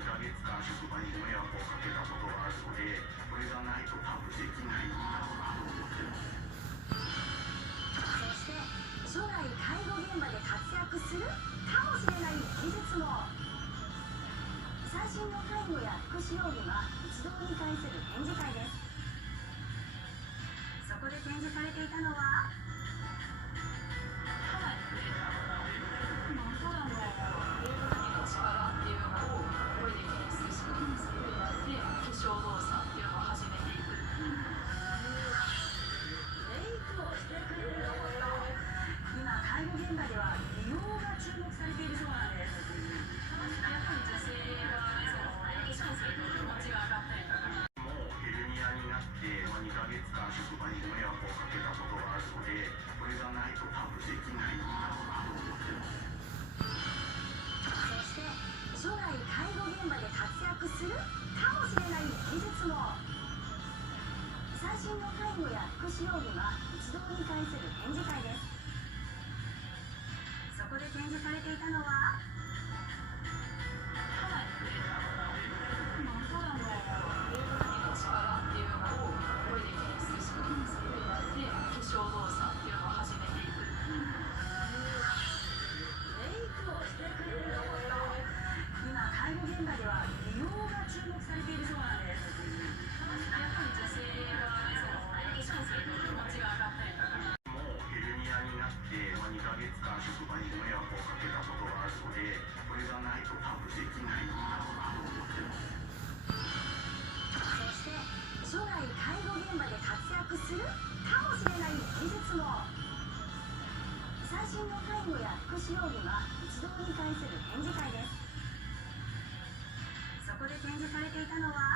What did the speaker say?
2ヶ月間職場にご迷惑をかけたことがあるので、これがないと多分できないんだろうなと思ってます。そして将来介護現場で活躍するかもしれない技術も。最新の介護や福祉用品は一堂に会する展示会です。そこで展示されていたのは今介護現場では美容が注目されているそうなんです。もうヘルニアになって、2ヶ月間職場にご迷惑をかけたことがあるので、これがないと多分できないんだろうなと思ってます。そして将来介護現場で活躍するかもしれない技術も。最新の介護や福祉用品は一堂に会する展示会です。そこで展示されていたのは今介護現場では美容が注目されているそうなんです。もうヘルニアになって、2ヶ月間職場にご迷惑をかけたことがあるので、これがないと多分できないんだろうなと思ってます。そして将来介護現場で活躍するかもしれない技術も。最新の介護や福祉用品は一堂に会する展示会です。そこで展示されていたのは